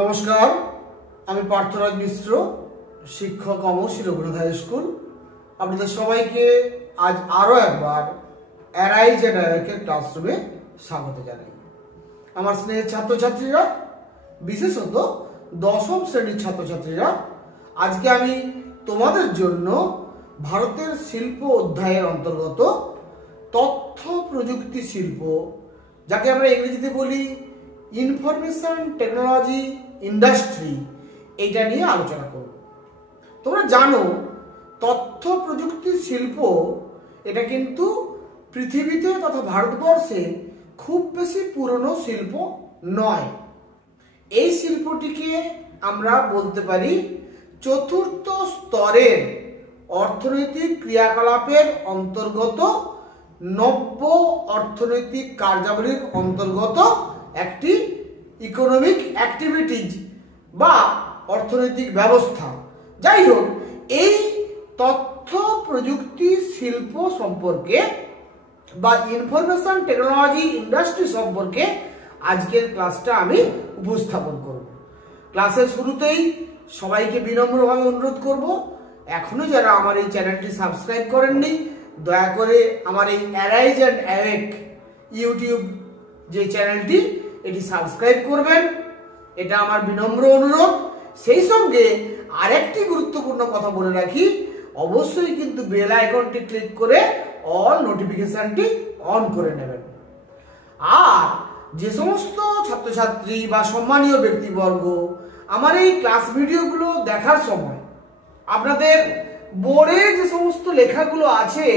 নমস্কার, আমি পার্থরাজ মিশ্র, শিক্ষক অমরশীল রঘুনাথ হাই স্কুল। আপনাদের সবাইকে আজ আরও একবার অ্যারাইজ অ্যান্ড অ্যাওয়েকের ক্লাসরুমে স্বাগত জানাই। আমার স্নেহের ছাত্রছাত্রীরা, বিশেষত দশম শ্রেণীর ছাত্রছাত্রীরা, আজকে আমি তোমাদের জন্য ভারতের শিল্প অধ্যায়ের অন্তর্গত তথ্য প্রযুক্তি শিল্প, যাকে আমরা ইংরেজিতে বলি ইনফরমেশন টেকনোলজি ইন্ডাস্ট্রি, এইটা নিয়ে আলোচনা করব। তোমরা জানো তথ্য প্রযুক্তি শিল্প এটা কিন্তু পৃথিবীতে তথা ভারতবর্ষে খুব বেশি পুরনো শিল্প নয়। এই শিল্পটিকে আমরা বলতে পারি চতুর্থ স্তরের অর্থনৈতিক ক্রিয়াকলাপের অন্তর্গত, নব্য অর্থনৈতিক কার্যাবলীর অন্তর্গত একটি ইকোনমিক অ্যাক্টিভিটিজ বা অর্থনৈতিক ব্যবস্থা। যাই হোক, এই তথ্য প্রযুক্তি শিল্প সম্পর্কে বা ইনফরমেশন টেকনোলজি ইন্ডাস্ট্রি সম্পর্কে আজকের ক্লাসটা আমি উপস্থাপন করব। ক্লাসের শুরুতেই সবাইকে বিনম্রভাবে অনুরোধ করব, এখনো যারা আমার এই চ্যানেলটি সাবস্ক্রাইব করেননি, দয়া করে আমার এই অ্যারাইজ অ্যান্ড অ্যাওয়েক ইউটিউব যে চ্যানেলটি, এটি সাবস্ক্রাইব করবেন, এটা আমার বিনম্র অনুরোধ। সেই সঙ্গে আরেকটি গুরুত্বপূর্ণ কথা বলে রাখি, অবশ্যই কিন্তু বেল আইকনটি ক্লিক করে অল নোটিফিকেশনটি অন করে নেবেন। আর যে সমস্ত ছাত্রছাত্রী বা সম্মানীয় ব্যক্তিবর্গ আমার এই ক্লাস ভিডিওগুলো দেখার সময় আপনাদের বোর্ডে যে সমস্ত লেখাগুলো আছে,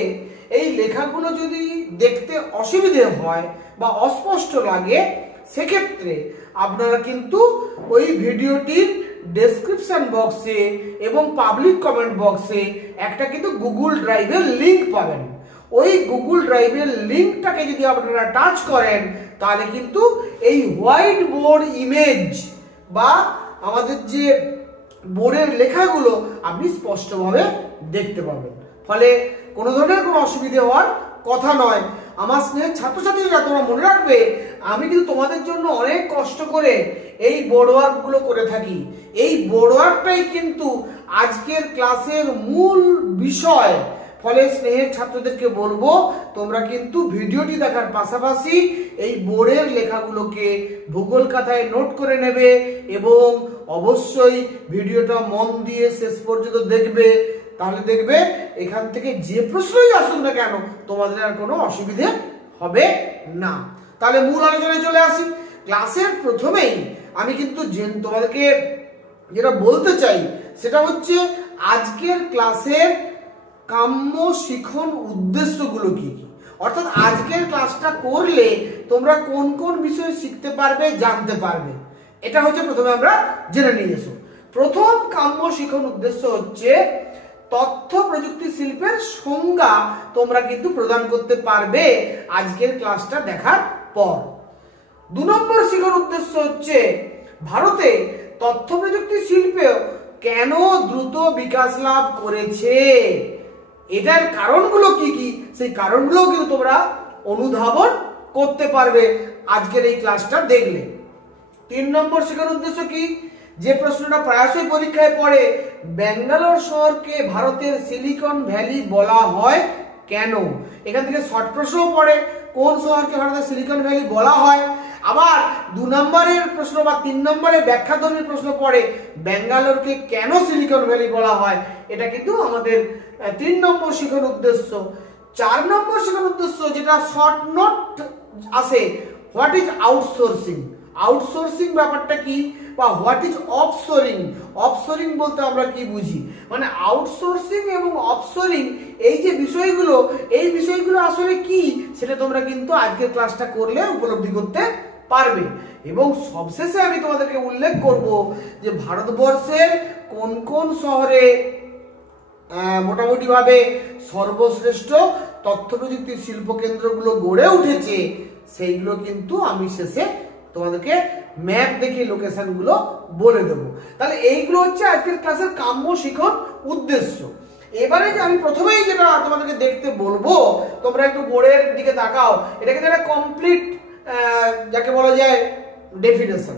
এই লেখাগুলো যদি দেখতে অসুবিধে হয় বা অস্পষ্ট লাগে, সেক্ষেত্রে আপনারা কিন্তু ওই ভিডিওটির ডেসক্রিপশন বক্সে এবং পাবলিক কমেন্ট বক্সে একটা কিন্তু গুগল ড্রাইভের লিংক পাবেন। ওই গুগল ড্রাইভের লিংকটাকে যদি আপনারা টাচ করেন, তাহলে কিন্তু এই হোয়াইট বোর্ড ইমেজ বা আমাদের যে বোর্ডের লেখাগুলো আপনি স্পষ্টভাবে দেখতে পাবেন। ফলে কোনো ধরনের কোনো অসুবিধে হওয়ার কথা নয়। আমার স্নেহের ছাত্রছাত্রীরা, তোমরা মনে রাখবে, আমি কিন্তু তোমাদের জন্য অনেক কষ্ট করে এই বোর্ড ওয়ার্কগুলো করে থাকি। এই বোর্ড ওয়ার্কটাই কিন্তু আজকের ক্লাসের মূল বিষয়। ফলে স্নেহের ছাত্রদেরকে বলবো, তোমরা কিন্তু ভিডিওটি দেখার পাশাপাশি এই বোর্ডের লেখাগুলোকে ভূগোল খাতায় নোট করে নেবে এবং অবশ্যই ভিডিওটা মন দিয়ে শেষ পর্যন্ত দেখবে। তাহলে দেখবে এখান থেকে যে প্রশ্নই আসুক না কেন, তোমাদের আর কোনো অসুবিধে হবে না। তাহলে মূল আলোচনায় চলে আসি। ক্লাসের প্রথমেই আমি কিন্তু তোমাদেরকে যেটা বলতে চাই সেটা হচ্ছে আজকের ক্লাসের কাম্য শিখন উদ্দেশ্যগুলো কি কি, অর্থাৎ আজকের ক্লাসটা করলে তোমরা কোন কোন বিষয় শিখতে পারবে, জানতে পারবে, এটা হচ্ছে প্রথমে আমরা জেনে নিয়ে এসো। প্রথম কাম্য শিখন উদ্দেশ্য হচ্ছে তথ্য প্রযুক্তি শিল্পের সংজ্ঞা তোমরা কিন্তু প্রদান করতে পারবে আজকের ক্লাসটা দেখার পর। 2 নম্বর শিখন উদ্দেশ্য হচ্ছে ভারতে তথ্য প্রযুক্তি শিল্পে কেন দ্রুত বিকাশ লাভ করেছে, এটার কারণগুলো কি কি, সেই কারণগুলো কিন্তু তোমরা অনুধাবন করতে পারবে আজকের এই ক্লাসটা দেখলে। 3 নম্বর শিখন উদ্দেশ্য কি, যে প্রশ্নটা প্রায়শই পরীক্ষায় পড়ে, ব্যাঙ্গালোর শহরকে ভারতের সিলিকন ভ্যালি বলা হয় কেন? এখান থেকে শর্ট প্রশ্নও পড়ে, কোন শহরকে ভারতের সিলিকন ভ্যালি বলা হয়। আবার 2 নম্বরের প্রশ্ন বা 3 নম্বরে ব্যাখ্যাধর্মী প্রশ্ন পড়ে, ব্যাঙ্গালোরকে কেন সিলিকন ভ্যালি বলা হয়। এটা কিন্তু আমাদের 3 নম্বর শিখন উদ্দেশ্য। 4 নম্বর শিখন উদ্দেশ্য, যেটা শর্ট নোট আসে, হোয়াট ইজ আউটসোর্সিং। আউটসোর্সিং ব্যাপারটা কি, বা হোয়াট ইজ অফশোরিং। অফশোরিং বলতে আমরা কি বুঝি, মানে আউটসোর্সিং এবং অফশোরিং এই যে বিষয়গুলো, এই বিষয়গুলো আসলে কি, সেটা তোমরা কিন্তু আজকের ক্লাসটা করলে উপলব্ধি করতে পারবে। এবং সবশেষে আমি তোমাদেরকে উল্লেখ করব যে ভারতবর্ষের কোন কোন শহরে মোটামুটি ভাবে সর্বশ্রেষ্ঠ তথ্য প্রযুক্তি শিল্প কেন্দ্রগুলো গড়ে উঠেছে, সেইগুলো কিন্তু আমি শেষে তোমাদেরকে ম্যাপ দেখে লোকেশনগুলো বলে দেবো। তাহলে এইগুলো হচ্ছে আজকের ক্লাসের কাম্য শিখন উদ্দেশ্য। এবারে যে আমি প্রথমেই যেটা তোমাদেরকে দেখতে বলবো, তোমরা একটু বোর্ডের দিকে তাকাও, এটাকে একটা কমপ্লিট যাকে বলা যায় ডেফিনেশন।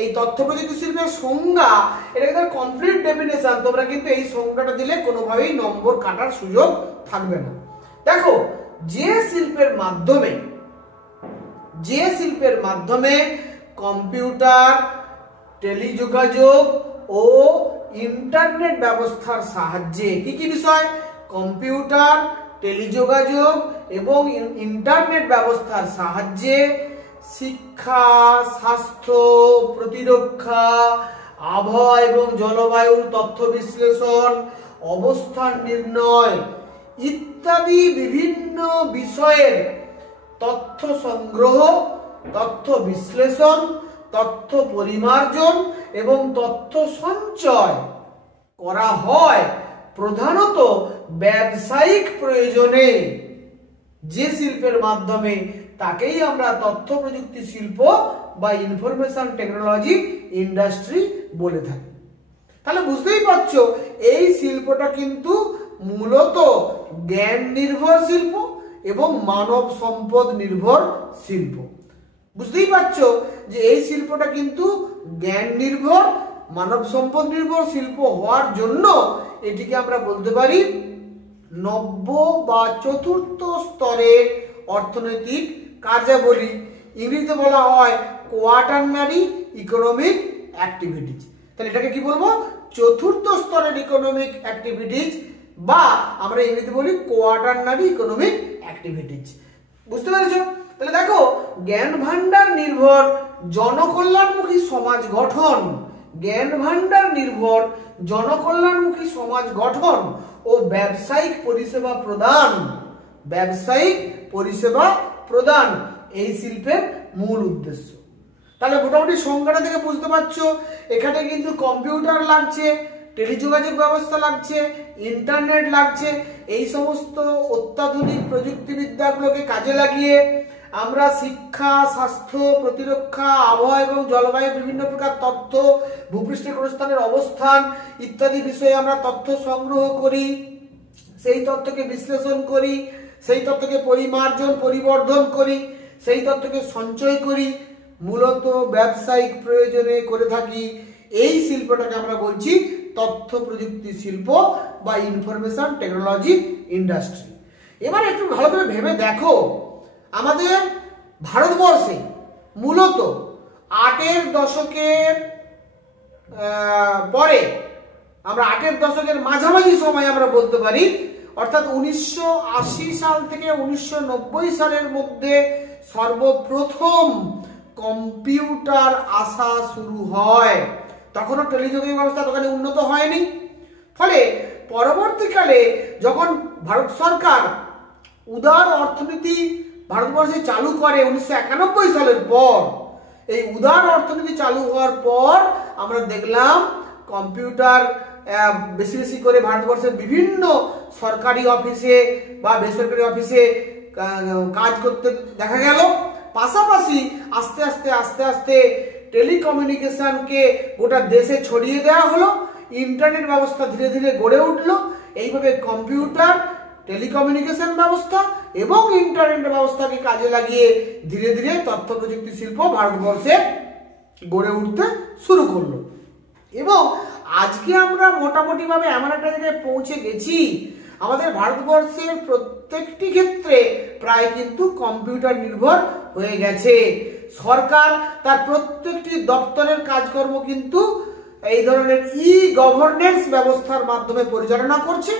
এই তথ্য প্রযুক্তি শিল্পের সংজ্ঞা, এটা কিন্তু কমপ্লিট ডেফিনেশন, তোমরা কিন্তু এই সংজ্ঞাটা দিলে কোনোভাবেই নম্বর কাটার সুযোগ থাকবে না। দেখো, যে শিল্পের মাধ্যমে কম্পিউটার, টেলিযোগাযোগ ও ইন্টারনেট ব্যবস্থার সাহায্যে, কি কি বিষয়? কম্পিউটার, টেলিযোগাযোগ এবং ইন্টারনেট ব্যবস্থার সাহায্যে শিক্ষা, স্বাস্থ্য, প্রতিরক্ষা, আবহাওয়া এবং জলবায়ুর তথ্য বিশ্লেষণ, অবস্থান নির্ণয় ইত্যাদি বিভিন্ন বিষয়ের তথ্য সংগ্রহ, তথ্য বিশ্লেষণ, তথ্য পরিমার্জন এবং তথ্য সঞ্চয় করা হয় প্রধানত ব্যবসায়িক প্রয়োজনে। যে শিল্পের মাধ্যমে, তাকেই আমরা তথ্য প্রযুক্তি শিল্প বা ইনফরমেশন টেকনোলজি ইন্ডাস্ট্রি বলে থাকি। তাহলে বুঝতেই পারছো, এই শিল্পটা কিন্তু মূলত জ্ঞান নির্ভর শিল্প এবং মানব সম্পদ নির্ভর শিল্প। বুঝতেই পারছো যে এই শিল্পটা কিন্তু জ্ঞান নির্ভর, মানব সম্পদ নির্ভর শিল্প হওয়ার জন্য এটিকে আমরা বলতে পারি নব্য বা চতুর্থ স্তরের অর্থনৈতিক কার্যাবলী। ইংরেজিতে বলা হয় কোয়াটারনারি ইকোনমিক অ্যাক্টিভিটিজ। তাহলে এটাকে কি বলবো? চতুর্থ স্তরের ইকোনমিক অ্যাক্টিভিটিজ, বা আমরা ইংরেজিতে বলি কোয়াটারনারি ইকোনমিক অ্যাক্টিভিটিজ। বুঝতে পেরেছো? তাহলে দেখো, জ্ঞান ভান্ডার নির্ভর জনকল্যাণমুখী সমাজ গঠন, জ্ঞান ভান্ডার নির্ভর জনকল্যাণমুখী সমাজ গঠন ও ব্যবসায়িক পরিষেবা প্রদান এই শিল্পের মূল উদ্দেশ্য। তাহলে মোটামুটি সংজ্ঞাটা থেকে বুঝতে পারছো, এখানে কিন্তু কম্পিউটার লাগছে, টেলিযোগাযোগ ব্যবস্থা লাগছে, ইন্টারনেট লাগছে। এই সমস্ত অত্যাধুনিক প্রযুক্তিবিদ্যাগুলোকে কাজে লাগিয়ে আমরা শিক্ষা, স্বাস্থ্য, প্রতিরক্ষা, আবহাওয়া এবং জলবায়ু বিভিন্ন প্রকার তথ্য, ভূপৃষ্ঠের কোন স্থানের অবস্থান ইত্যাদি বিষয়ে আমরা তথ্য সংগ্রহ করি, সেই তথ্যকে বিশ্লেষণ করি, সেই তথ্যকে পরিবর্ধন করি, সেই তথ্যকে সঞ্চয় করি, মূলত ব্যবসায়িক প্রয়োজনে করে থাকি। এই শিল্পটাকে আমরা বলছি তথ্য প্রযুক্তি শিল্প বা ইনফরমেশন টেকনোলজি ইন্ডাস্ট্রি। এবার একটু ভালো করে ভেবে দেখো, আমাদের ভারতবর্ষে মূলত 8-এর দশকের পরে, আমরা 8-এর দশকের মাঝামাঝি সময় আমরা বলতে পারি, অর্থাৎ 1980 সাল থেকে 1990 সালের মধ্যে সর্বপ্রথম কম্পিউটার আসা শুরু হয়। তখনও টেলিযোগাযোগ ব্যবস্থা তখন উন্নত হয়নি। ফলে পরবর্তীকালে যখন ভারত সরকার উদার অর্থনীতি ভারতবর্ষে চালু করে 1991 সালের পর, এই উদার অর্থনীতি চালু হওয়ার পর আমরা দেখলাম কম্পিউটার বেশি বেশি করে ভারতবর্ষের বিভিন্ন সরকারি অফিসে বা বেসরকারি অফিসে কাজ করতে দেখা গেল। পাশাপাশি আস্তে আস্তে টেলিকমিউনিকেশনকে গোটা দেশে ছড়িয়ে দেওয়া হলো, ইন্টারনেট ব্যবস্থা ধীরে ধীরে গড়ে উঠলো। এইভাবে কম্পিউটার, টেলিকমিউনিকেশন ব্যবস্থা এবং ইন্টারনেট ব্যবস্থাকে কাজে লাগিয়ে ধীরে ধীরে তথ্য প্রযুক্তি শিল্প ভারতবর্ষে গড়ে উঠতে শুরু করলো। এবং আজকে আমরা মোটামুটি ভাবে এমন একটা জায়গায় পৌঁছে গেছি, আমাদের ভারতবর্ষের প্রত্যেকটি ক্ষেত্রে প্রায় কিন্তু কম্পিউটার নির্ভর হয়ে গেছে। সরকার তার প্রত্যেকটি দপ্তরের কাজকর্ম কিন্তু এই ধরনের ই-গভর্নেন্স ব্যবস্থার মাধ্যমে পরিচালনা করছে।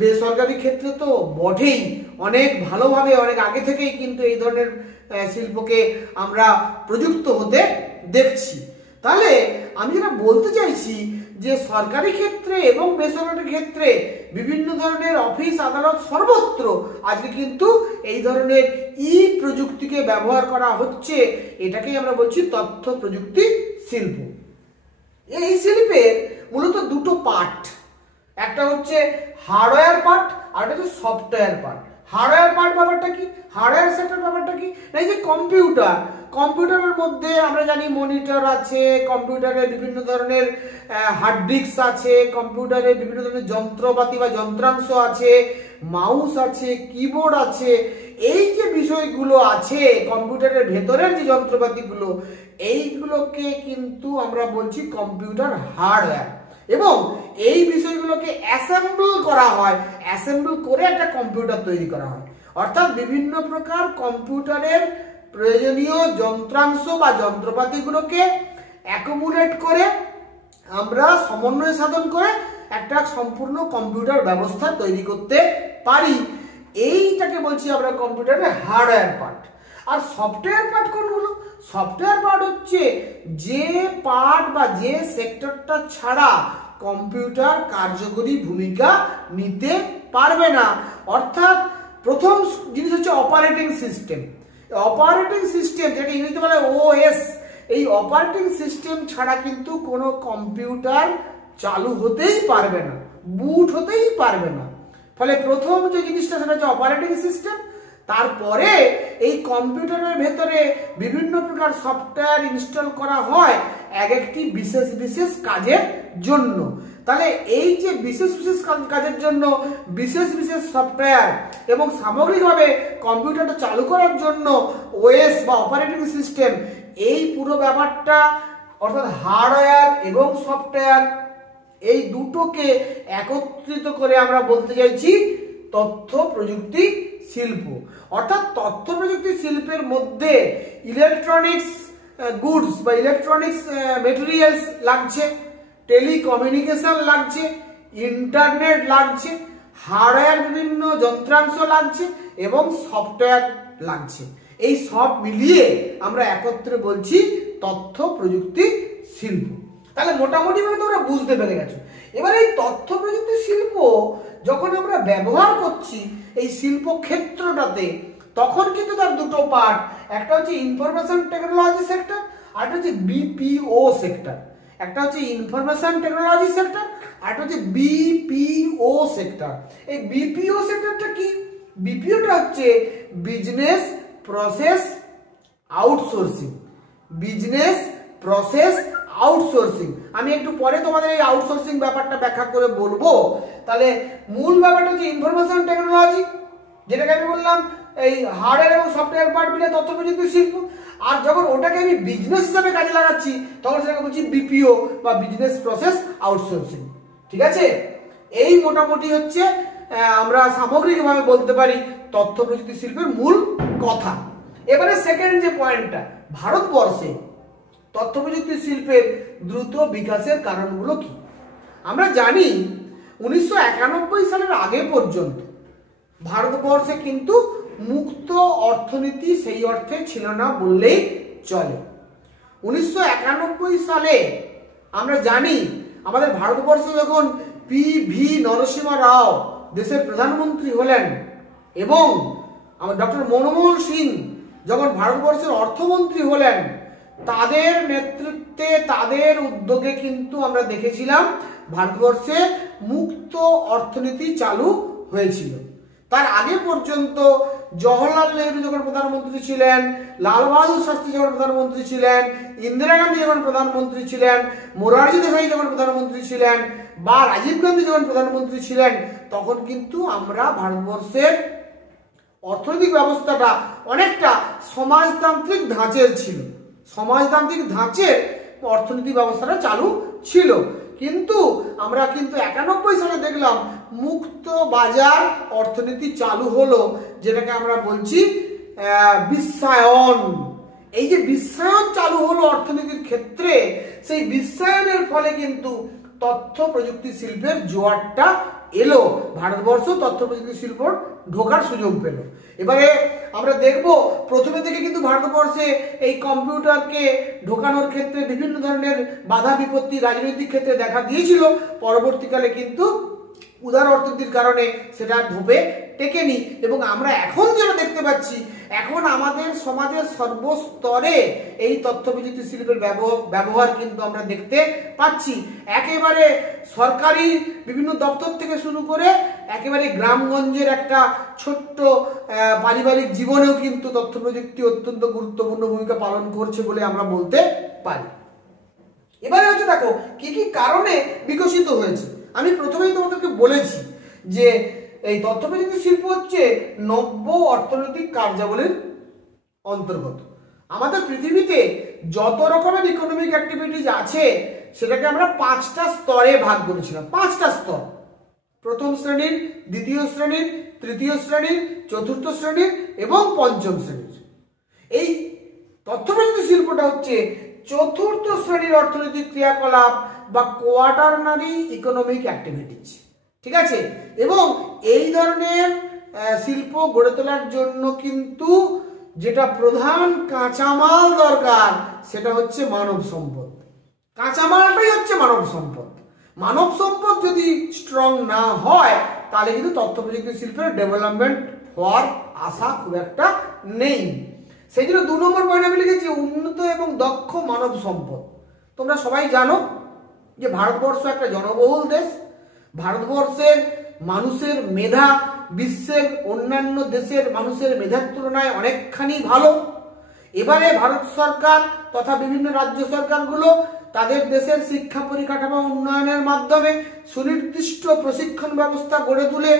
বেসরকারি ক্ষেত্রে তো বটেই, অনেক ভালোভাবে অনেক আগে থেকেই কিন্তু এই ধরনের শিল্পকে আমরা প্রযুক্ত হতে দেখছি। তাহলে আমি যেটা বলতে চাইছি যে সরকারি ক্ষেত্রে এবং বেসরকারি ক্ষেত্রে বিভিন্ন ধরনের অফিস আদালত সর্বত্র আজকে কিন্তু এই ধরনের ই প্রযুক্তিকে ব্যবহার করা হচ্ছে। এটাকেই আমরা বলছি তথ্য প্রযুক্তি শিল্প। এই শিল্পের মূলত দুটো পার্ট, একটা হচ্ছে হার্ডওয়্যার পার্ট আর একটা হচ্ছে সফটওয়্যার পার্ট। হার্ডওয়্যার পার্ট ব্যাপারটা কি, হার্ডওয়্যার সেক্টর ব্যাপারটা কি, এই যে কম্পিউটারের মধ্যে আমরা জানি মনিটর আছে, কম্পিউটারে বিভিন্ন ধরনের হার্ড ডিস্ক আছে, কম্পিউটারে বিভিন্ন ধরনের যন্ত্রপাতি বা যন্ত্রাংশ আছে, মাউস আছে, কিবোর্ড আছে। এই যে বিষয়গুলো আছে কম্পিউটারের ভেতরের যে যন্ত্রপাতিগুলো, এইগুলোকে কিন্তু আমরা বলছি কম্পিউটার হার্ডওয়্যার, এবং এই বিষয়গুলোকে অ্যাসেম্বল করা হয়, অ্যাসেম্বল করে একটা কম্পিউটার তৈরি করা হয়। অর্থাৎ বিভিন্ন প্রকার কম্পিউটারের প্রয়োজনীয় যন্ত্রাংশ বা যন্ত্রপাতিগুলোকে অ্যাকুমুলেট করে আমরা সমন্বয় সাধন করে একটা সম্পূর্ণ কম্পিউটার ব্যবস্থা তৈরি করতে পারি। এইটাকে বলছি আমরা কম্পিউটারের হার্ডওয়্যার পার্ট। আর সফটওয়্যার পার্ট কোনগুলো? সফটওয়্যার পার্ট হচ্ছে যে পার্ট বা যে সেক্টরটা ছাড়া কম্পিউটার কার্যকরী ভূমিকা নিতে পারবে না। অর্থাৎ প্রথম জিনিস হচ্ছে অপারেটিং সিস্টেম। অপারেটিং সিস্টেম, যেটা ইংরেজিতে বলে ওএস, এই অপারেটিং সিস্টেম ছাড়া কিন্তু কোনো কম্পিউটার চালু হতেই পারবে না, বুট হতেই পারবে না। ফলে প্রথম যে জিনিসটা সেটা হচ্ছে অপারেটিং সিস্টেম। তারপরে এই কম্পিউটারের ভেতরে বিভিন্ন প্রকার সফটওয়্যার ইনস্টল করা হয় এক একটি বিশেষ বিশেষ কাজের জন্য। তাহলে এই যে বিশেষ বিশেষ কাজের জন্য বিশেষ বিশেষ সফটওয়্যার এবং সামগ্রিকভাবে কম্পিউটারটা চালু করার জন্য ওএস বা অপারেটিং সিস্টেম, এই পুরো ব্যাপারটা অর্থাৎ হার্ডওয়্যার এবং সফটওয়্যার, এই দুটোকে একত্রিত করে আমরা বলতে চাইছি তথ্য প্রযুক্তি শিল্প। অর্থাৎ তথ্য প্রযুক্তি শিল্পের মধ্যে ইলেকট্রনিক্স গুডস বা ইলেকট্রনিক্স মেটেরিয়ালস লাগছে, টেলিকমিউনিকেশন লাগছে, ইন্টারনেট লাগছে, হার্ডওয়্যার বিভিন্ন যন্ত্রাংশ লাগছে এবং সফটওয়্যার লাগছে। এই সব মিলিয়ে আমরা একত্রে বলছি তথ্য প্রযুক্তি শিল্প। তাহলে মোটামুটি ভাবে তোমরা বুঝতে পেরে গেছো। এবার এই তথ্য প্রযুক্তি শিল্প যখন আমরা ব্যবহার করছি এই শিল্প ক্ষেত্রটাতে, তখন কিন্তু তার দুটো পার্ট, একটা হচ্ছে ইনফরমেশন টেকনোলজি সেক্টর আর একটা হচ্ছে বিপিও সেক্টর। একটা হচ্ছে ইনফরমেশন টেকনোলজি সেক্টর আর একটা হচ্ছে বিপিও সেক্টর। এই বিপিও সেক্টরটা কি? বিপিওটা হচ্ছে business process outsourcing. Business process outsourcing, আমি একটু পরে তোমাদের এই আউটসোর্সিং ব্যাপারটা ব্যাখ্যা করে বলবো। তাহলে মূল ব্যাপারটা হচ্ছে ইনফরমেশন টেকনোলজি, যেটাকে আমি বললাম এই হার্ডওয়্যার এবং সফটওয়্যার পার্ট মিলে তথ্য প্রযুক্তি শিল্প। আর যখন ওটাকে আমি বিজনেস হিসাবে কাজে লাগাচ্ছি তখন সেটাকে বলছি বিপিও বা বিজনেস প্রসেস আউটসোর্সিং। ঠিক আছে, এই মোটামুটি হচ্ছে আমরা সামগ্রিকভাবে বলতে পারি তথ্য প্রযুক্তি শিল্পের মূল কথা। এবারে সেকেন্ড যে পয়েন্টটা, ভারতবর্ষে তথ্য প্রযুক্তি শিল্পের দ্রুত বিকাশের কারণগুলো কি? আমরা জানি 1991 সালের আগে পর্যন্ত ভারতবর্ষে কিন্তু মুক্ত অর্থনীতি সেই অর্থে ছিল না বললেই চলে। 1991 সালে আমরা জানি আমাদের ভারতবর্ষে যখন পিভি নরসিংহ রাও দেশের প্রধানমন্ত্রী হলেন এবং ডক্টর মনমোহন সিং যখন ভারতবর্ষের অর্থমন্ত্রী হলেন, তাদের নেতৃত্বে তাদের উদ্যোগে কিন্তু আমরা দেখেছিলাম ভারতবর্ষে মুক্ত অর্থনীতি চালু হয়েছিল। তার আগে পর্যন্ত জওহরলাল নেহরু যখন প্রধানমন্ত্রী ছিলেন, লাল বাহাদুর শাস্ত্রী যখন প্রধানমন্ত্রী ছিলেন, ইন্দিরা গান্ধী যখন প্রধানমন্ত্রী ছিলেন, মোরারজি দেসাই যখন প্রধানমন্ত্রী ছিলেন বা রাজীব গান্ধী যখন প্রধানমন্ত্রী ছিলেন, তখন কিন্তু আমরা ভারতবর্ষের অর্থনৈতিক ব্যবস্থাটা অনেকটা সমাজতান্ত্রিক ধাঁচের ছিল। সমাজতান্ত্রিক ধাঁচের অর্থনৈতিক ব্যবস্থাটা চালু ছিল। কিন্তু আমরা কিন্তু 91 সালে দেখলাম মুক্ত বাজার অর্থনীতি চালু হলো, যেটাকে আমরা বলছি বিশ্বায়ন। এই যে বিশ্বায়ন চালু হলো অর্থনীতির ক্ষেত্রে, সেই বিশ্বায়নের ফলে কিন্তু তথ্য প্রযুক্তি শিল্পের জোয়ারটা এলো, ভারতবর্ষ তথ্য প্রযুক্তি শিল্প ঢোকার সুযোগ পেল। এবারে আমরা দেখব প্রথমে থেকে কিন্তু ভারতবর্ষে এই কম্পিউটারকে ঢোকানোর ক্ষেত্রে বিভিন্ন ধরনের বাধা বিপত্তি রাজনৈতিক ক্ষেত্রে দেখা দিয়েছিল। পরবর্তীকালে কিন্তু উদার অর্থনীতির কারণে সেটা ধোপে টেকেনি এবং আমরা এখন যেটা দেখতে পাচ্ছি, এখন আমাদের সমাজের সর্বস্তরে এই তথ্য প্রযুক্তি শিল্পের ব্যবহার কিন্তু আমরা দেখতে পাচ্ছি। একেবারে সরকারি বিভিন্ন দপ্তর থেকে শুরু করে একেবারে গ্রামগঞ্জের একটা ছোট্ট পারিবারিক জীবনেও কিন্তু তথ্য প্রযুক্তি অত্যন্ত গুরুত্বপূর্ণ ভূমিকা পালন করছে বলে আমরা বলতে পারি। এবারে হচ্ছে দেখো কি কি কারণে বিকশিত হয়েছে। আমি প্রথমেই তোমাদেরকে বলেছি যে এই তথ্য প্রযুক্তি শিল্প হচ্ছে নব্য অর্থনৈতিক কার্যাবলীর অন্তর্গত। আমাদের পৃথিবীতে যত রকমের ইকোনমিক অ্যাক্টিভিটিজ আছে সেটাকে আমরা 5টা স্তরে ভাগ করেছিলাম। 5টা স্তর, প্রথম শ্রেণীর, দ্বিতীয় শ্রেণীর, তৃতীয় শ্রেণীর, চতুর্থ শ্রেণীর এবং পঞ্চম শ্রেণীর। এই তথ্যপ্রযুক্তি শিল্পটা হচ্ছে চতুর্থ শ্রেণীর অর্থনৈতিক ক্রিয়াকলাপ বা কোয়াটারনারি ইকোনমিক অ্যাক্টিভিটিজ, ঠিক আছে। এবং এই ধরনের শিল্প গড়ে তোলার জন্য কিন্তু যেটা প্রধান কাঁচামাল দরকার সেটা হচ্ছে মানব সম্পদ। কাঁচামালটাই হচ্ছে মানব সম্পদ। মানব সম্পদ যদি স্ট্রং না হয় তাহলে কিন্তু তথ্য প্রযুক্তি শিল্পের ডেভেলপমেন্ট হওয়ার আশা খুব একটা নেই। সেই জন্য 2 নম্বর পয়েন্ট আমি লিখেছি উন্নত এবং দক্ষ মানব সম্পদ। তোমরা সবাই জানো যে ভারতবর্ষ একটা জনবহুল দেশ। ভারতবর্ষের মানুষের মেধা বিশ্বের অন্যান্য দেশের মানুষের মেধার তুলনায় অনেকখানি ভালো। এবারে ভারত সরকার তথা বিভিন্ন রাজ্য সরকারগুলো তাদের দেশের শিক্ষা পরিকাঠামো উন্নয়নের মাধ্যমে সুনির্দিষ্ট প্রশিক্ষণ ব্যবস্থা গড়ে তুলে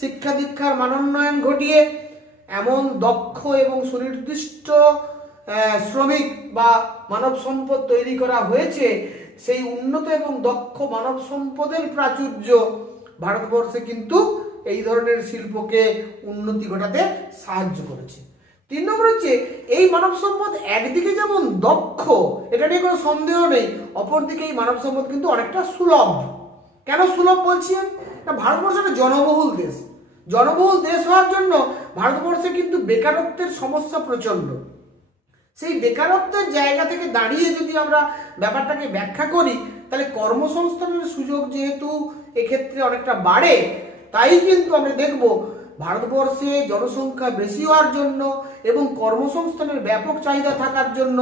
শিক্ষা দীক্ষার মানোন্নয়ন ঘটিয়ে এমন দক্ষ এবং সুনির্দিষ্ট শ্রমিক বা মানব সম্পদ তৈরি করা হয়েছে। সেই উন্নত এবং দক্ষ মানব সম্পদের প্রাচুর্য ভারতবর্ষে কিন্তু এই ধরনের শিল্পকে উন্নতি ঘটাতে সাহায্য করেছে। 3 নম্বর হচ্ছে এই মানব সম্পদ একদিকে যেমন দক্ষ, এটা নিয়ে কোনো সন্দেহ নেই, অপরদিকে এই মানব সম্পদ কিন্তু অনেকটা সুলভ। কেন সুলভ বলছি আমি? ভারতবর্ষ একটা জনবহুল দেশ। জনবহুল দেশ হওয়ার জন্য ভারতবর্ষে কিন্তু বেকারত্বের সমস্যা প্রচন্ড। সেই বেকারত্বের জায়গা থেকে দাঁড়িয়ে যদি আমরা ব্যাপারটাকে ব্যাখ্যা করি তাহলে কর্মসংস্থানের সুযোগ যেহেতু এক্ষেত্রে অনেকটা বাড়ে, তাই কিন্তু আমরা দেখব ভারতবর্ষে জনসংখ্যা বেশি হওয়ার জন্য এবং কর্মসংস্থানের ব্যাপক চাহিদা থাকার জন্য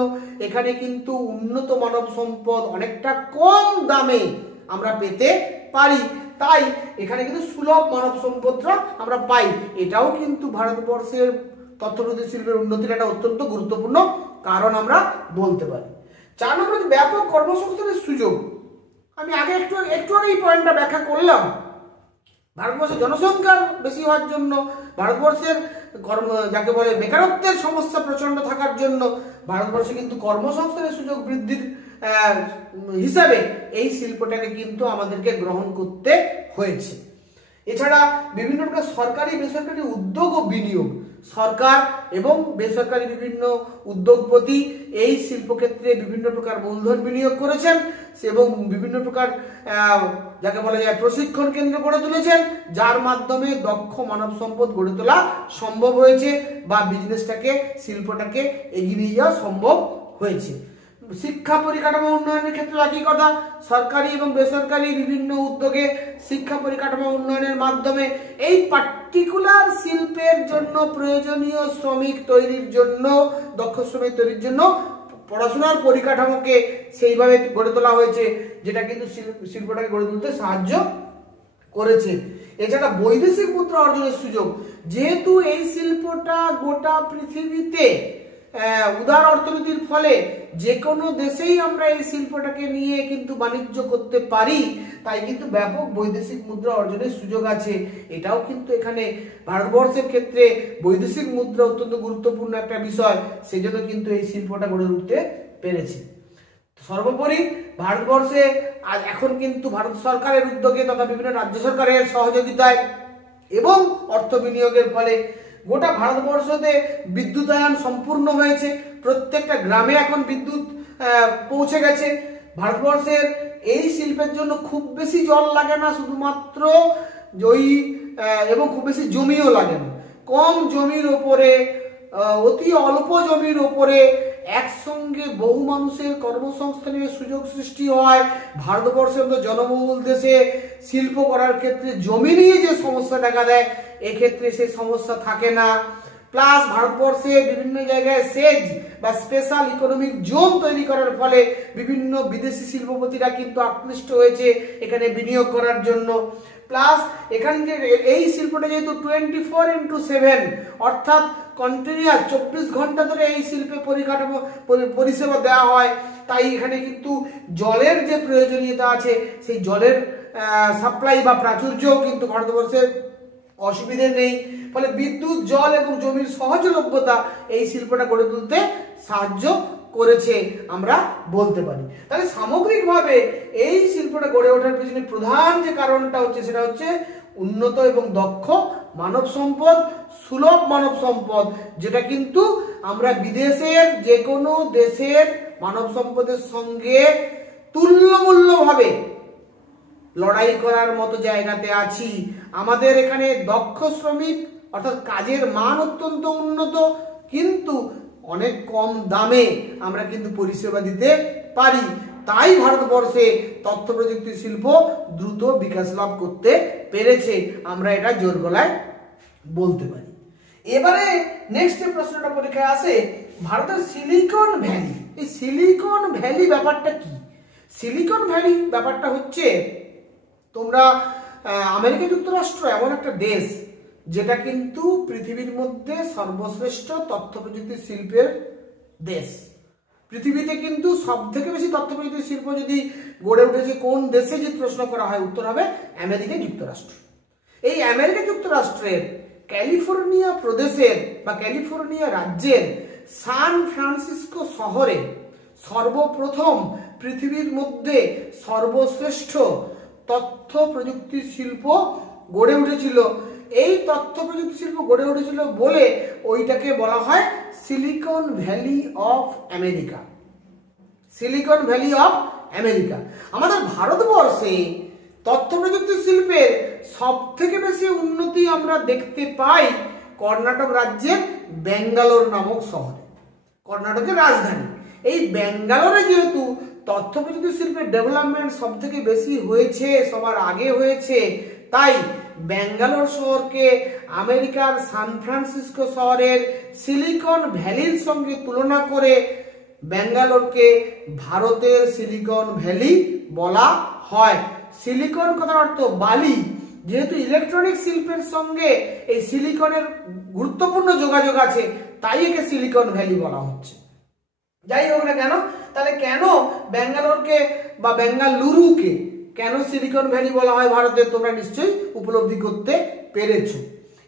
এখানে কিন্তু উন্নত মানব সম্পদ অনেকটা কম দামে আমরা পেতে পারি। তাই এখানে কিন্তু সুলভ মানব সম্পদটা আমরা পাই। এটাও কিন্তু ভারতবর্ষের তথ্যপ্রযুক্তি শিল্পের উন্নতির একটা অত্যন্ত গুরুত্বপূর্ণ কারণ আমরা বলতে পারি। 4 নম্বর ব্যাপক কর্মসংস্থানের সুযোগ। আমি আগে একটু এই পয়েন্টটা ব্যাখ্যা করলাম। ভারতবর্ষের জনসংখ্যা বেশি হওয়ার জন্য, ভারতবর্ষের যাকে বলে বেকারত্বের সমস্যা প্রচন্ড থাকার জন্য ভারতবর্ষে কিন্তু কর্মসংস্থানের সুযোগ বৃদ্ধির হিসাবে এই শিল্পটাকে কিন্তু আমাদেরকে গ্রহণ করতে হয়েছে। এছাড়া বিভিন্ন প্রকার সরকারি বেসরকারি উদ্যোগ ও বিনিয়োগ, সরকার এবং বেসরকারি বিভিন্ন উদ্যোগপতি এই শিল্পক্ষেত্রে বিভিন্ন প্রকার মূলধন বিনিয়োগ করেছেন এবং বিভিন্ন প্রকার যাকে বলা যায় প্রশিক্ষণ কেন্দ্র গড়ে তুলেছেন, যার মাধ্যমে দক্ষ মানব সম্পদ গড়ে তোলা সম্ভব হয়েছে বা বিজনেসটাকে শিল্পটাকে এগিয়ে নিয়ে যাওয়া সম্ভব হয়েছে। শিক্ষা পরিকাঠামো উন্নয়নের ক্ষেত্রে একই কথা, সরকারি এবং বেসরকারি বিভিন্ন উদ্যোগে শিক্ষা পরিকাঠামো উন্নয়নের মাধ্যমে এই পার্টিকুলার শিল্পের জন্য প্রয়োজনীয় শ্রমিক তৈরির জন্য, দক্ষ শ্রমিক তৈরির জন্য পড়াশোনার পরিকাঠামোকে সেইভাবে গড়ে তোলা হয়েছে, যেটা কিন্তু শিল্পটাকে গড়ে তুলতে সাহায্য করেছে। এছাড়া বৈদেশিক মুদ্রা অর্জনের সুযোগ, যেহেতু এই শিল্পটা গোটা পৃথিবীতে উদার অর্থনীতির ফলে যে কোনো দেশেই আমরা এই শিল্পটাকে নিয়ে কিন্তু বাণিজ্য করতে পারি, তাই কিন্তু ব্যাপক বৈদেশিক মুদ্রা অর্জনের সুযোগ আছে। এটাও কিন্তু এখানে ভারতবর্ষের ক্ষেত্রে বৈদেশিক মুদ্রা অত্যন্ত গুরুত্বপূর্ণ একটা বিষয়, সেজন্য কিন্তু এই শিল্পটা গড়ে উঠতে পেরেছে। সর্বোপরি ভারতবর্ষে আজ এখন কিন্তু ভারত সরকারের উদ্যোগে তথা বিভিন্ন রাজ্য সরকারের সহযোগিতায় এবং অর্থ বিনিয়োগের ফলে গোটা ভারতবর্ষতে বিদ্যুতায়ন সম্পূর্ণ হয়েছে। প্রত্যেকটা গ্রামে এখন বিদ্যুৎ পৌঁছে গেছে। ভারতবর্ষের এই শিল্পের জন্য খুব বেশি জল লাগে না, শুধুমাত্র এবং খুব বেশি জমিও লাগে না। কম জমির ওপরে, অতি অল্প জমির ওপরে একসঙ্গে বহু মানুষের কর্মসংস্থানের সুযোগ সৃষ্টি হয়। ভারতবর্ষের মতো জনবহুল দেশে শিল্প করার ক্ষেত্রে জমি নিয়ে যে সমস্যা দেখা দেয়, এক্ষেত্রে সেই সমস্যা থাকে না। প্লাস ভারতবর্ষে বিভিন্ন জায়গায় সেজ বা স্পেশাল ইকোনমিক জোন তৈরি করার ফলে বিভিন্ন বিদেশি শিল্পপতিরা কিন্তু আকৃষ্ট হয়েছে এখানে বিনিয়োগ করার জন্য। প্লাস এখানে যে এই শিল্পটা যেহেতু 24x7 অর্থাৎ কন্টিনিউয়াস 24 ঘন্টা ধরে এই শিল্পে পরিকাঠামো পরিষেবা দেওয়া হয়, তাই এখানে কিন্তু জলের যে প্রয়োজনীয়তা আছে সেই জলের সাপ্লাই বা প্রাচুর্যও কিন্তু ভারতবর্ষের অসুবিধে নেই। ফলে বিদ্যুৎ, জল এবং জমির সহজলভ্যতা এই শিল্পটা গড়ে তুলতে সাহায্য করেছে আমরা বলতে পারি। তাহলে সামগ্রিকভাবে এই শিল্পটা গড়ে ওঠার পিছনে প্রধান যে কারণটা হচ্ছে সেটা হচ্ছে উন্নত এবং দক্ষ মানব সম্পদ, সুলভ মানব সম্পদ, যেটা কিন্তু আমরা বিদেশের যে কোনো দেশের মানব সম্পদের সঙ্গে তুল্যমূল্যভাবে লড়াই করার মতো জায়গাতে আছি। আমাদের এখানে দক্ষ শ্রমিক অর্থাৎ কাজের মান অত্যন্ত উন্নত, কিন্তু অনেক কম দামে আমরা কিন্তু পরিষেবা দিতে পারি। তাই ভারতবর্ষে তথ্য প্রযুক্তি শিল্প দ্রুত বিকাশ লাভ করতে পেরেছে, আমরা এটা জোর গলায় বলতে পারি। এবারে নেক্সট যে প্রশ্নটা পরীক্ষায় আসে, ভারতের সিলিকন ভ্যালি, এই সিলিকন ভ্যালি ব্যাপারটা কি? সিলিকন ভ্যালি ব্যাপারটা হচ্ছে, তোমরা আমেরিকা যুক্তরাষ্ট্র এমন একটা দেশ যেটা কিন্তু পৃথিবীর মধ্যে সর্বশ্রেষ্ঠ তথ্য প্রযুক্তি শিল্পের দেশ। পৃথিবীতে কিন্তু সব থেকে বেশি তথ্য প্রযুক্তি শিল্প যদি গড়ে উঠেছে কোন দেশে যদি প্রশ্ন করা হয়, উত্তর হবে আমেরিকা যুক্তরাষ্ট্র। এই আমেরিকা যুক্তরাষ্ট্রের ক্যালিফোর্নিয়া প্রদেশের বা ক্যালিফোর্নিয়া রাজ্যের সান ফ্রান্সিসকো শহরে সর্বপ্রথম পৃথিবীর মধ্যে সর্বশ্রেষ্ঠ তথ্য প্রযুক্তি শিল্প গড়ে উঠেছিল। এই তথ্য প্রযুক্তি শিল্প গড়ে উঠেছিল বলে ওইটাকে বলা হয় Silicon Valley of America. Silicon Valley of America. আমাদের ভারতবর্ষে তথ্য প্রযুক্তি শিল্পের সব থেকে বেশি উন্নতি আমরা দেখতে পাই কর্ণাটক রাজ্যের ব্যাঙ্গালোর নামক শহরে, কর্ণাটকের রাজধানী। এই ব্যাঙ্গালোরে যেহেতু তথ্য প্রযুক্তি শিল্পের ডেভেলপমেন্ট সব থেকে বেশি হয়েছে, সবার আগে হয়েছে, তাই ব্যাঙ্গালোর শহরকে আমেরিকার সান ফ্রান্সিসকো শহরের সিলিকন ভ্যালির সঙ্গে তুলনা করে ব্যাঙ্গালোরকে ভারতের সিলিকন ভ্যালি বলা হয়। সিলিকন কথার অর্থ বালি, যেহেতু ইলেকট্রনিক শিল্পের সঙ্গে এই সিলিকনের গুরুত্বপূর্ণ যোগাযোগ আছে, তাই একে সিলিকন ভ্যালি বলা হচ্ছে। যাই হোক না কেন, তাহলে কেন ব্যাঙ্গালোরকে বা বেঙ্গালুরুকে কেন সিলিকন ভ্যালি বলা হয় ভারতে, তোমরা নিশ্চয়ই উপলব্ধি করতে পেরেছো।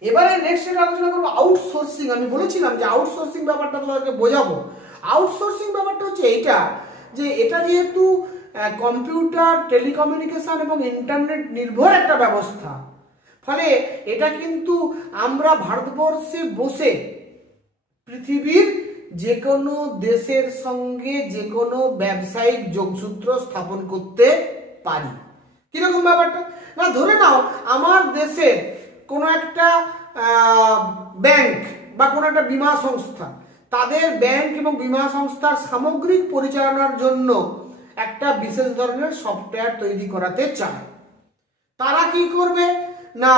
এবারে নেক্সট যেটা আলোচনা করবো আউটসোর্সিং। আমি বলেছিলাম যে আউটসোর্সিং ব্যাপারটা তোমাদেরকে বোঝাবো। আউটসোর্সিং ব্যাপারটা হচ্ছে এইটা, যে এটা যেহেতু কম্পিউটার, টেলিকমিউনিকেশন এবং ইন্টারনেট নির্ভর একটা ব্যবস্থা, ফলে এটা কিন্তু আমরা ভারতবর্ষে বসে পৃথিবীর যে কোনো দেশের সঙ্গে যে কোনো ব্যবসায়িক যোগসূত্র স্থাপন করতে পারি। কিরকম ব্যাপারটা না, ধরে নাও আমার দেশের কোনো একটা ব্যাংক বা কোনো একটা বীমা সংস্থা তাদের ব্যাংক এবং বীমা সংস্থার সামগ্রিক পরিচালনার জন্য একটা বিশেষ ধরনের সফটওয়্যার তৈরি করাতে চায়। তারা কি করবে না,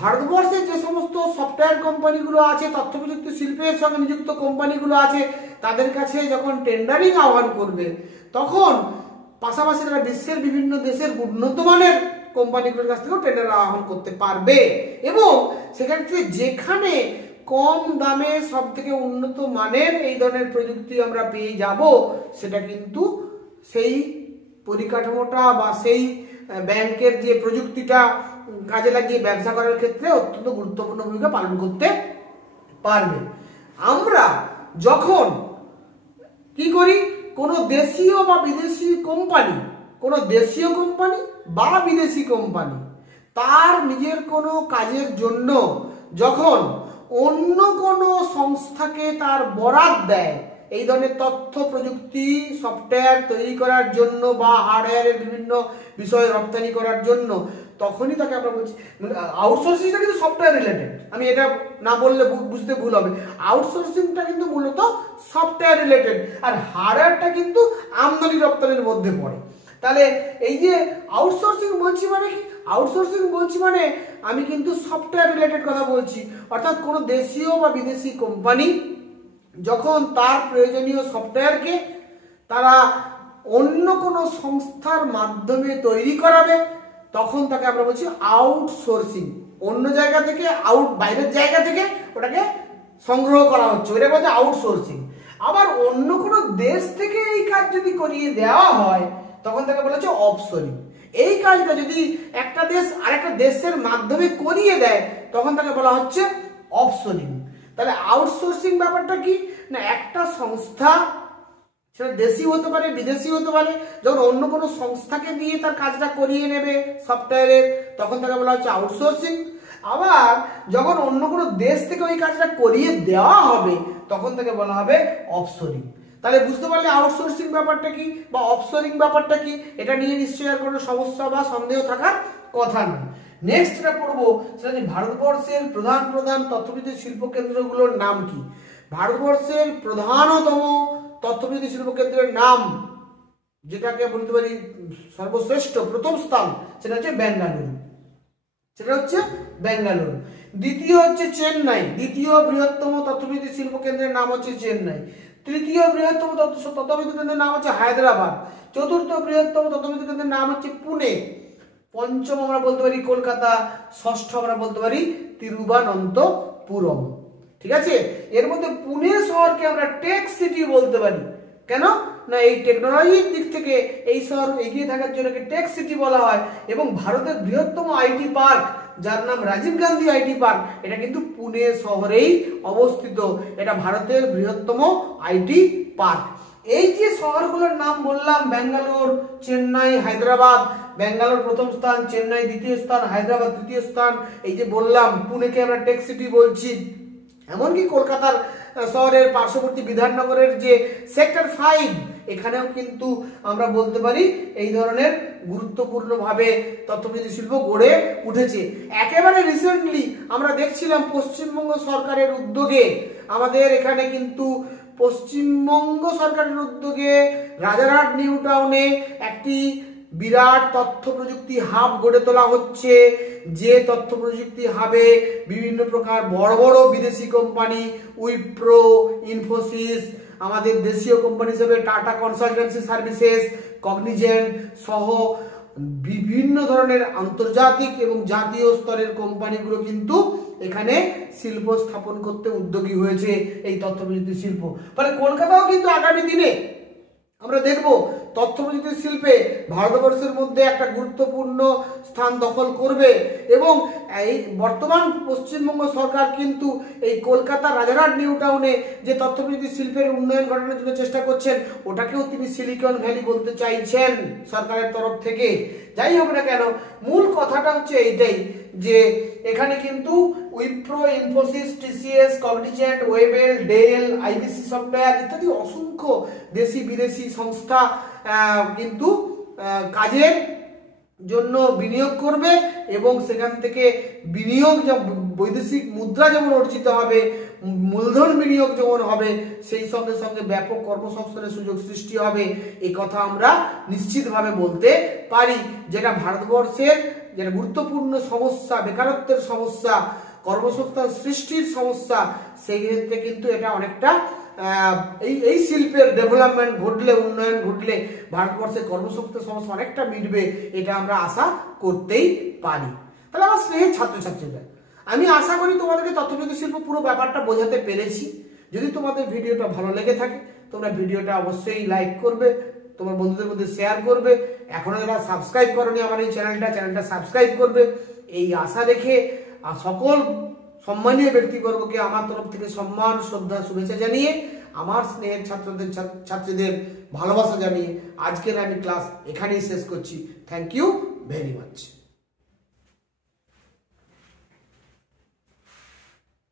ভারতবর্ষে যে সমস্ত সফটওয়্যার কোম্পানিগুলো আছে, তথ্য প্রযুক্তি শিল্পের সঙ্গে নিযুক্ত কোম্পানিগুলো আছে, তাদের কাছে যখন টেন্ডারিং আহ্বান করবে, তখন পাশাপাশি তারা বিশ্বের বিভিন্ন দেশের উন্নত মানের কোম্পানিগুলোর কাছ থেকেও টেন্ডার আহ্বান করতে পারবে এবং সেক্ষেত্রে যেখানে কম দামে সব থেকে উন্নত মানের এই ধরনের প্রযুক্তি আমরা পেয়ে যাব, সেটা কিন্তু সেই পরিকাঠামোটা বা সেই ব্যাংকের যে প্রযুক্তিটা কাজে লাগিয়ে ব্যবসা করার ক্ষেত্রে অত্যন্ত গুরুত্বপূর্ণ ভূমিকা পালন করতে পারবে। আমরা যখন কি করি, কোনো দেশীয় বা বিদেশি কোম্পানি, কোনো দেশীয় কোম্পানি বা বিদেশি কোম্পানি তার নিজের কোনো কাজের জন্য যখন অন্য কোনো সংস্থাকে তার বরাত দেয় এই ধরনের তথ্য প্রযুক্তি সফটওয়্যার তৈরি করার জন্য বা হার্ডওয়্যারের বিভিন্ন বিষয় রপ্তানি করার জন্য, তখনই তাকে আমরা বলছি আউটসোর্সিংটা কিন্তু সফটওয়্যার রিলেটেড। আমি এটা না বললে বুঝতে ভুল হবে। আউটসোর্সিংটা কিন্তু মূলত সফটওয়্যার রিলেটেড, আর হার্ডওয়্যারটা কিন্তু আমদানি রপ্তানির মধ্যে পড়ে। তাহলে এই যে আউটসোর্সিং বলছি মানে কি, আউটসোর্সিং বলছি মানে আমি কিন্তু সফটওয়্যার রিলেটেড কথা বলছি। অর্থাৎ কোনো দেশীয় বা বিদেশি কোম্পানি যখন তার প্রয়োজনীয় সফটওয়্যারকে তারা অন্য কোনো সংস্থার মাধ্যমে তৈরি করাবে, তখন তাকে আমরা বলছি আউটসোর্সিং। অন্য জায়গা থেকে বাইরের জায়গা থেকে ওটাকে সংগ্রহ করা হচ্ছে, ওটা বলছে আউটসোর্সিং। আবার অন্য কোনো দেশ থেকে এই কাজ যদি করিয়ে দেওয়া হয় তখন তাকে বলা হচ্ছে অফশোরিং। এই কাজটা যদি একটা দেশ আরেকটা দেশের মাধ্যমে করিয়ে দেয় তখন তাকে বলা হচ্ছে অফশোরিং। তাহলে আউটসোর্সিং ব্যাপারটা কি না, একটা সংস্থা সেটা দেশি হতে পারে বিদেশি হতে পারে, যখন অন্য কোনো সংস্থাকে দিয়ে তার কাজটা করিয়ে নেবে সফটওয়্যারের, তখন তাকে বলা হচ্ছে আউটসোর্সিং। আবার যখন অন্য কোনো দেশ থেকে ওই কাজটা করিয়ে দেওয়া হবে তখন তাকে বলা হবে অফশোরিং। তাহলে বুঝতে পারলে আউটসোর্সিং ব্যাপারটা কি বা অফশোরিং ব্যাপারটা কি, এটা নিয়ে নিশ্চয়ই আর কোনো সমস্যা বা সন্দেহ থাকার কথা নয়। নেক্সট যেটা পড়বো সেটা হচ্ছে ভারতবর্ষের প্রধান প্রধান তথ্যপ্রযুক্তি শিল্প কেন্দ্রগুলোর নাম কি। ভারতবর্ষের প্রধানতম তথ্যপ্রযুক্তি শিল্প কেন্দ্রের নাম, যেটাকে বলতে পারি সর্বশ্রেষ্ঠ প্রথম স্থান, সেটা হচ্ছে বেঙ্গালুরু। সেটা হচ্ছে বেঙ্গালুরু। দ্বিতীয় হচ্ছে চেন্নাই, দ্বিতীয় বৃহত্তম তথ্যপ্রযুক্তি শিল্প কেন্দ্রের নাম হচ্ছে চেন্নাই। তৃতীয় বৃহত্তম তথ্যপ্রযুক্তি কেন্দ্রের নাম হচ্ছে হায়দ্রাবাদ। চতুর্থ বৃহত্তম তথ্যপ্রযুক্তি কেন্দ্রের নাম হচ্ছে পুনে। পঞ্চম আমরা বলতে পারি কলকাতা। ষষ্ঠ আমরা বলতে পারি তিরুবনন্তপুরম। ঠিক আছে, এর মধ্যে পুনে শহরকে আমরা টেক সিটি বলতে পারি। কেন না, এই টেকনোলজির দিক থেকে এই শহর এগিয়ে থাকার জন্য টেক সিটি বলা হয়। এবং ভারতের বৃহত্তম আইটি পার্ক, যার নাম রাজীব গান্ধী আইটি পার্ক, এটা কিন্তু পুনে শহরেই অবস্থিত। এটা ভারতের বৃহত্তম আইটি পার্ক। এই যে শহরগুলোর নাম বললাম, ব্যাঙ্গালোর, চেন্নাই, হায়দ্রাবাদ, ব্যাঙ্গালোর প্রথম স্থান, চেন্নাই দ্বিতীয় স্থান, হায়দ্রাবাদ তৃতীয় স্থান, এই যে বললাম পুনেকে আমরা টেক সিটি বলছি। এমনকি কলকাতার শহরের পার্শ্ববর্তী বিধাননগরের যে সেক্টর 5, এখানেও কিন্তু আমরা বলতে পারি এই ধরনের গুরুত্বপূর্ণভাবে তথ্যপ্রযুক্তি শিল্প গড়ে উঠেছে। একেবারে রিসেন্টলি আমরা দেখছিলাম পশ্চিমবঙ্গ সরকারের উদ্যোগে, আমাদের এখানে কিন্তু পশ্চিমবঙ্গ সরকারের উদ্যোগে রাজারহাট নিউ টাউনে একটি বিরাট তথ্য প্রযুক্তি হাব গড়ে তোলা হচ্ছে। যে তথ্য প্রযুক্তি হাবে বিভিন্ন প্রকার বড় বড় বিদেশি কোম্পানি, উইপ্রো, ইনফোসিস, আমাদের দেশীয় কোম্পানি হিসেবে টাটা কনসালটেন্সি সার্ভিসেস, কগনিজেন্ট সহ বিভিন্ন ধরনের আন্তর্জাতিক এবং জাতীয় স্তরের কোম্পানিগুলো কিন্তু এখানে শিল্প স্থাপন করতে উদ্যোগী হয়েছে এই তথ্য প্রযুক্তি শিল্প। ফলে কলকাতাও কিন্তু আগামী দিনে আমরা দেখব তথ্য প্রযুক্তি শিল্পে ভারতবর্ষের মধ্যে একটা গুরুত্বপূর্ণ স্থান দখল করবে। এবং এই বর্তমান পশ্চিমবঙ্গ সরকার কিন্তু এই কলকাতা রাজারহাট নিউ টাউনে যে তথ্য প্রযুক্তি শিল্পের উন্নয়ন ঘটানোর জন্য চেষ্টা করছেন, ওটাকেও তিনি সিলিকন ভ্যালি বলতে চাইছেন সরকারের তরফ থেকে। যাই হোক না কেন, মূল কথাটা হচ্ছে এইটাই যে এখানে কিন্তু Wipro, Infosys, TCS, Cognizant, Webel, Dell, IBC software ইত্যাদি অসংখ্য দেশি বিদেশি সংস্থা কিন্তু কাজের জন্য বিনিয়োগ করবে এবং সেখান থেকে বিনিয়োগ, বৈদেশিক মুদ্রা যেমন অর্জিত হবে, মূলধন বিনিয়োগ যেমন হবে, সেই সঙ্গে সঙ্গে ব্যাপক কর্মসংস্থানের সুযোগ সৃষ্টি হবে। এই কথা আমরা নিশ্চিতভাবে বলতে পারি। যেটা ভারতবর্ষের যেটা গুরুত্বপূর্ণ সমস্যা, বেকারত্বের সমস্যা, কর্মসংস্থান সৃষ্টির সমস্যা, সেই ক্ষেত্রে কিন্তু এটা অনেকটা এই শিল্পের ডেভেলপমেন্ট ঘটলে, উন্নয়ন ঘটলে ভারতবর্ষের কর্মসংস্থান সমস্যা অনেকটা মিটবে, এটা আমরা আশা করতেই পারি। তাহলে আমার স্নেহের ছাত্রছাত্রীরা, আমি আশা করি তোমাদেরকে তথ্যপ্রযুক্তি শিল্প পুরো ব্যাপারটা বোঝাতে পেরেছি। যদি তোমাদের ভিডিওটা ভালো লেগে থাকে তোমরা ভিডিওটা অবশ্যই লাইক করবে, তোমার বন্ধুদের মধ্যে শেয়ার করবে। এখনো যারা সাবস্ক্রাইব করোনি আমার এই চ্যানেলটা সাবস্ক্রাইব করবে। এই আশা রেখে সকল সম্মানীয় ব্যক্তিবর্গকে আমার তরফ থেকে সম্মান, শ্রদ্ধা, শুভেচ্ছা জানিয়ে, আমার স্নেহের ছাত্রীদের ভালোবাসা জানিয়ে আজকের আমি ক্লাস এখানেই শেষ করছি। Thank you very much.